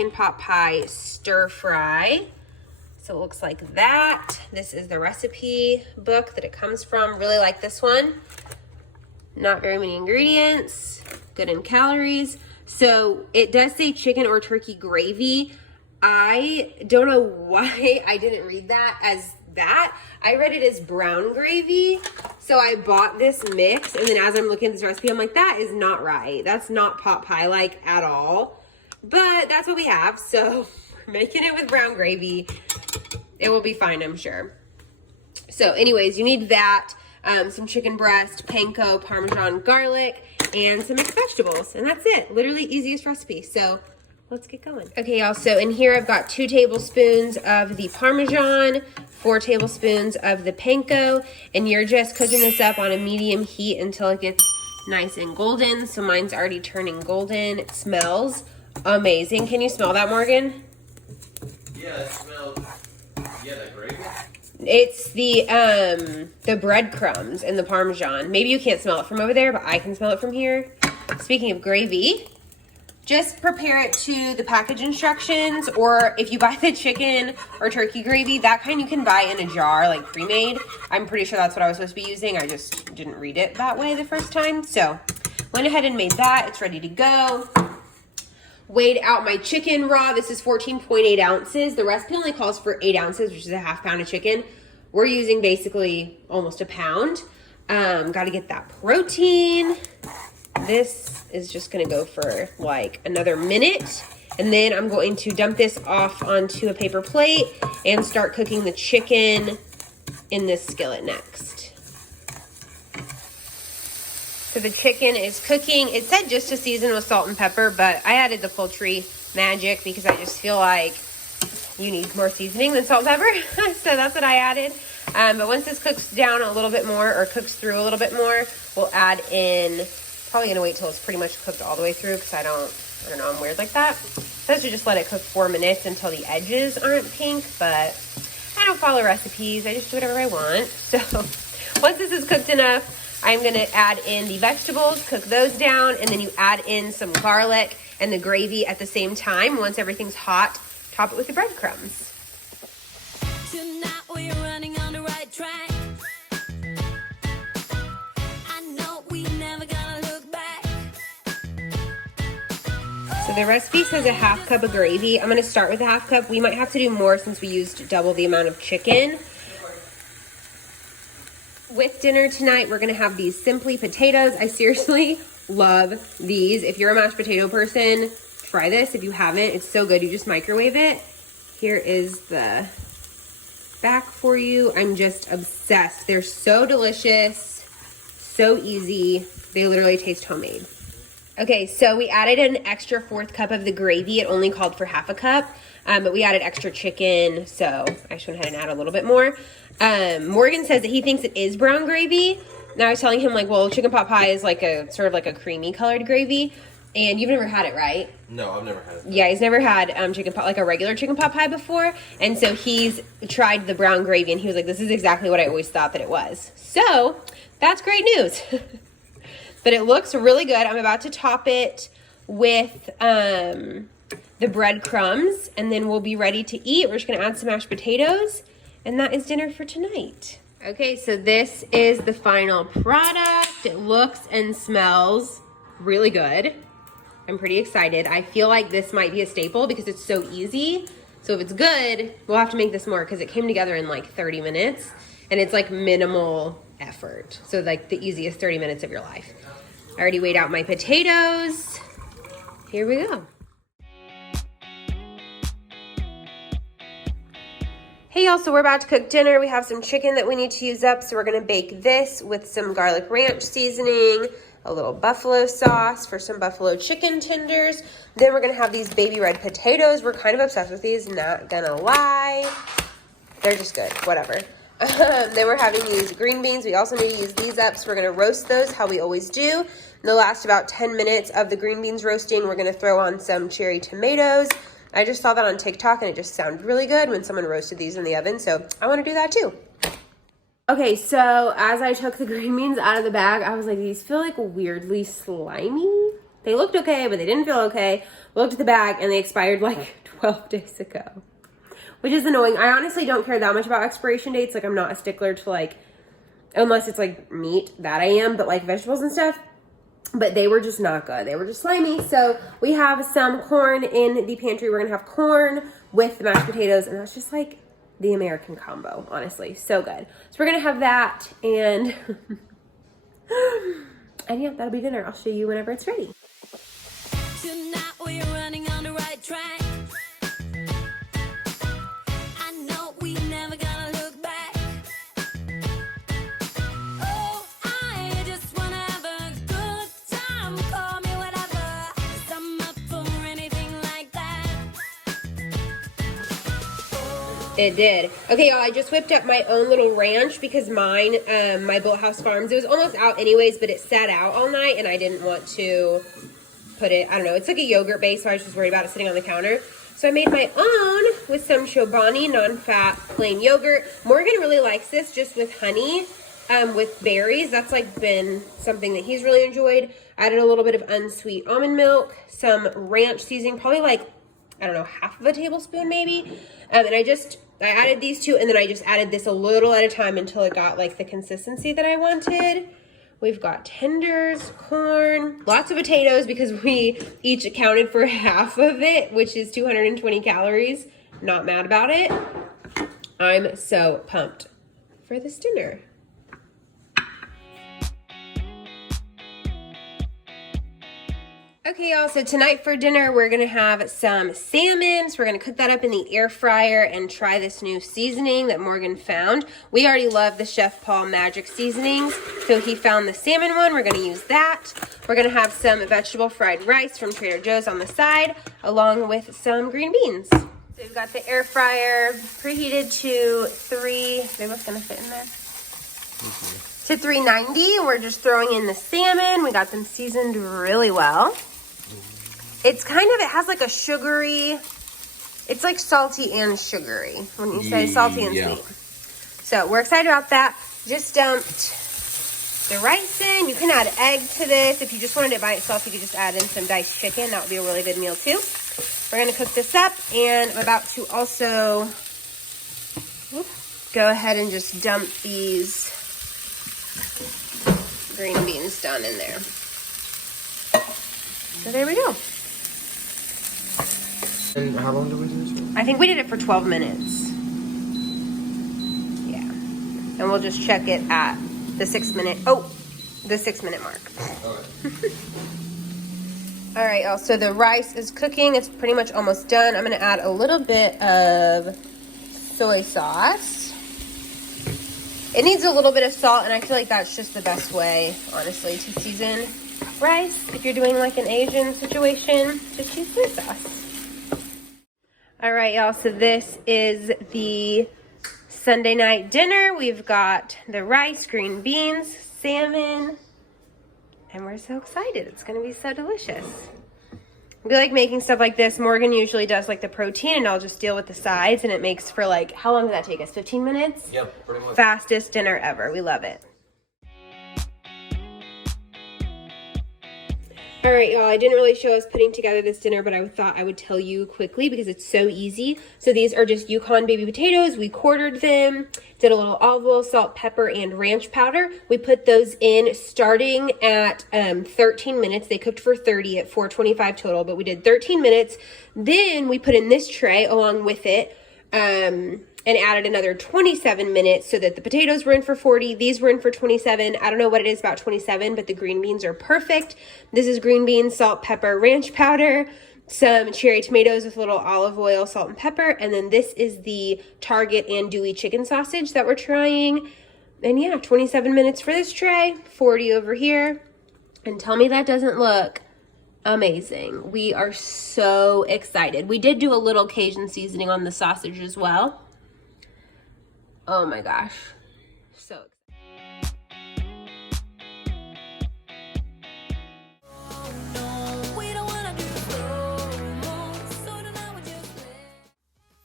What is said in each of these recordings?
chicken pot pie stir fry. So it looks like that. This is the recipe book that it comes from. Really like this one. Not very many ingredients, good in calories. So it does say chicken or turkey gravy. I don't know why I didn't read that as that. I read it as brown gravy. So I bought this mix, and then as I'm looking at this recipe, I'm like, that is not right. That's not pot pie like at all. But that's what we have. So we're making it with brown gravy. It will be fine, I'm sure. So anyways, you need that, some chicken breast, panko, Parmesan garlic, and some mixed vegetables. And that's it. Literally easiest recipe. So let's get going. Okay, y'all, so in here I've got 2 tablespoons of the Parmesan, 4 tablespoons of the panko, and you're just cooking this up on a medium heat until it gets nice and golden. So mine's already turning golden. It smells amazing. Can you smell that, Morgan? Yeah, it smells. Yeah, that gravy. It's the breadcrumbs and the Parmesan. Maybe you can't smell it from over there, but I can smell it from here. Speaking of gravy, just prepare it to the package instructions, or if you buy the chicken or turkey gravy, that kind you can buy in a jar, like pre-made. I'm pretty sure that's what I was supposed to be using. I just didn't read it that way the first time. So went ahead and made that. It's ready to go. Weighed out my chicken raw. This is 14.8 ounces. The recipe only calls for 8 ounces, which is a half pound of chicken. We're using basically almost a pound. Got to get that protein. This is just going to go for like another minute. And then I'm going to dump this off onto a paper plate and start cooking the chicken in this skillet next. So the chicken is cooking. It said just to season with salt and pepper, but I added the poultry magic because I just feel like you need more seasoning than salt and pepper. So that's what I added. But once this cooks down a little bit more, or cooks through a little bit more, we'll add in, probably gonna wait till it's pretty much cooked all the way through because I don't know, I'm weird like that. So I should just let it cook 4 minutes until the edges aren't pink, but I don't follow recipes. I just do whatever I want. So once this is cooked enough, I'm gonna add in the vegetables, cook those down, and then you add in some garlic and the gravy at the same time. Once everything's hot, top it with the breadcrumbs. Tonight we're running on the right track. I know we never gonna look back. So the recipe says a half cup of gravy. I'm gonna start with a half cup. We might have to do more since we used double the amount of chicken. With dinner tonight, we're gonna have these Simply potatoes. I seriously love these. If you're a mashed potato person, try this. If you haven't, it's so good. You just microwave it. Here is the back for you. I'm just obsessed. They're so delicious, so easy. They literally taste homemade. Okay, so we added an extra 4th cup of the gravy. It only called for half a cup, but we added extra chicken, so I just went ahead and add a little bit more. Morgan says that he thinks it is brown gravy. And I was telling him, like, well, chicken pot pie is like a sort of like a creamy colored gravy. And you've never had it, right? No, I've never had it. Yeah, he's never had chicken pot, like a regular chicken pot pie before. And so he's tried the brown gravy, and he was like, this is exactly what I always thought that it was. So that's great news. But it looks really good. I'm about to top it with the breadcrumbs, and then we'll be ready to eat. We're just gonna add some mashed potatoes, and that is dinner for tonight. Okay, so this is the final product. It looks and smells really good. I'm pretty excited. I feel like this might be a staple because it's so easy. So if it's good, we'll have to make this more because it came together in like 30 minutes, and it's like minimal effort. So like the easiest 30 minutes of your life. I already weighed out my potatoes. Here we go. Hey y'all, so we're about to cook dinner. We have some chicken that we need to use up, so we're gonna bake this with some garlic ranch seasoning, a little buffalo sauce for some buffalo chicken tenders. Then we're gonna have these baby red potatoes. We're kind of obsessed with these, not gonna lie. They're just good, whatever. Then we're having these green beans. We also need to use these up, so we're gonna roast those how we always do. In the last about 10 minutes of the green beans roasting, we're gonna throw on some cherry tomatoes. I just saw that on TikTok and it just sounded really good when someone roasted these in the oven, so I want to do that too. Okay, so as I took the green beans out of the bag, I was like, these feel like weirdly slimy. They looked okay, but they didn't feel okay. We looked at the bag and they expired like 12 days ago, which is annoying. I honestly don't care that much about expiration dates. Like, I'm not a stickler to like, unless it's like meat, that I am, but like vegetables and stuff. But they were just not good. They were just slimy. So we have some corn in the pantry. We're gonna have corn with the mashed potatoes, and that's just like the American combo, honestly. So good. So we're gonna have that, and and yeah, that'll be dinner. I'll show you whenever it's ready. Tonight we're running on the right track. I know we never gonna look back. Oh, I just wanna have a good time. Call me whatever, 'cause I'm up for anything like that. It did. Okay, y'all, I just whipped up my own little ranch because mine, my Boathouse Farms, it was almost out anyways, but it sat out all night and I didn't want to put it, I don't know, it's like a yogurt base, so I was just worried about it sitting on the counter. So I made my own with some Chobani non-fat plain yogurt. Morgan really likes this just with honey, with berries. That's like been something that he's really enjoyed. Added a little bit of unsweet almond milk, some ranch seasoning, probably like, I don't know, half of a tablespoon maybe. And I added these two, and then I just added this a little at a time until it got like the consistency that I wanted. We've got tenders, corn, lots of potatoes because we each accounted for half of it, which is 220 calories. Not mad about it. I'm so pumped for this dinner. Okay, y'all, so tonight for dinner, we're gonna have some salmon. So we're gonna cook that up in the air fryer and try this new seasoning that Morgan found. We already love the Chef Paul Magic seasonings, so he found the salmon one. We're gonna use that. We're gonna have some vegetable fried rice from Trader Joe's on the side, along with some green beans. So we've got the air fryer preheated to they're both gonna fit in there? To 390. We're just throwing in the salmon. We got them seasoned really well. It's kind of, it has like a sugary, it's like salty and sugary when you say salty and sweet. So we're excited about that. Just dumped the rice in. You can add egg to this. If you just wanted it by itself, you could just add in some diced chicken. That would be a really good meal too. We're gonna cook this up, and I'm about to also go ahead and just dump these green beans down in there. So there we go. And how long did we do this for? I think we did it for 12 minutes. Yeah. And we'll just check it at the 6 minute mark. Okay. All right, y'all, so the rice is cooking. It's pretty much almost done. I'm gonna add a little bit of soy sauce. It needs a little bit of salt, and I feel like that's just the best way, honestly, to season rice. If you're doing like an Asian situation, just use soy sauce. All right, y'all, so this is the Sunday night dinner. We've got the rice, green beans, salmon, and we're so excited. It's gonna be so delicious. We like making stuff like this. Morgan usually does like the protein, and I'll just deal with the sides, and it makes for like, how long did that take us? 15 minutes? Yep, pretty much. Fastest dinner ever. We love it. All right, y'all, I didn't really show us putting together this dinner, but I thought I would tell you quickly because it's so easy. So these are just Yukon baby potatoes. We quartered them, did a little olive oil, salt, pepper, and ranch powder. We put those in starting at 13 minutes. They cooked for 30 at 425 total, but we did 13 minutes. Then we put in this tray along with it, and added another 27 minutes so that the potatoes were in for 40. These were in for 27. I don't know what it is about 27, but the green beans are perfect. This is green beans, salt, pepper, ranch powder, some cherry tomatoes with a little olive oil, salt, and pepper. And then this is the Target andouille chicken sausage that we're trying. And yeah, 27 minutes for this tray, 40 over here. And tell me that doesn't look amazing. We are so excited. We did do a little Cajun seasoning on the sausage as well. Oh my gosh, so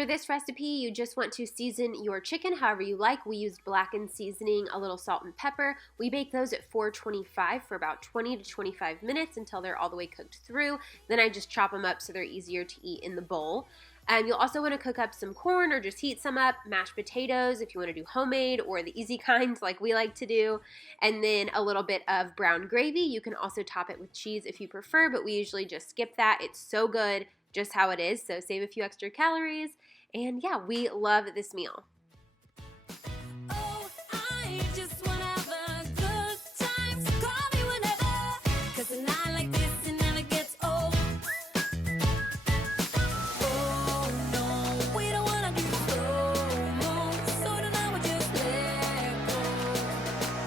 For this recipe, you just want to season your chicken however you like. We used blackened seasoning, a little salt and pepper. We bake those at 425 for about 20 to 25 minutes until they're all the way cooked through. Then I just chop them up so they're easier to eat in the bowl. You'll also want to cook up some corn or just heat some up, mashed potatoes if you want to do homemade or the easy kind like we like to do, and then a little bit of brown gravy. You can also top it with cheese if you prefer, but we usually just skip that. It's so good just how it is, so save a few extra calories. And yeah, we love this meal. Oh, I just wanna have a good time, so call me whenever, 'cause a night like this, it never gets old. Oh, no, we don't wanna do slow-mo, so tonight we just let go.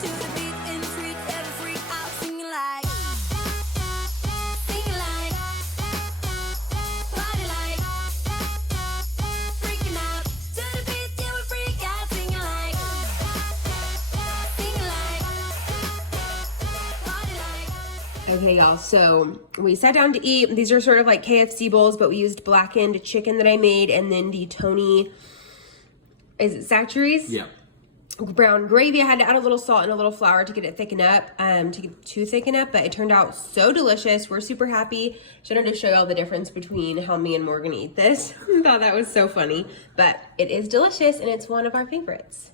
To the beat and treat every freak out, singing like, party like, freaking out. To the beat, yeah, we freak out, singing like, party like. Okay, y'all, so we sat down to eat. These are sort of like KFC bowls, but we used blackened chicken that I made, and then the Tony, is it Satcheries? Yeah. Brown gravy. I had to add a little salt and a little flour to get it thickened up, to thicken up, but it turned out so delicious. We're super happy. Just wanted to show y'all the difference between how me and Morgan eat this. Thought that was so funny, but it is delicious and it's one of our favorites.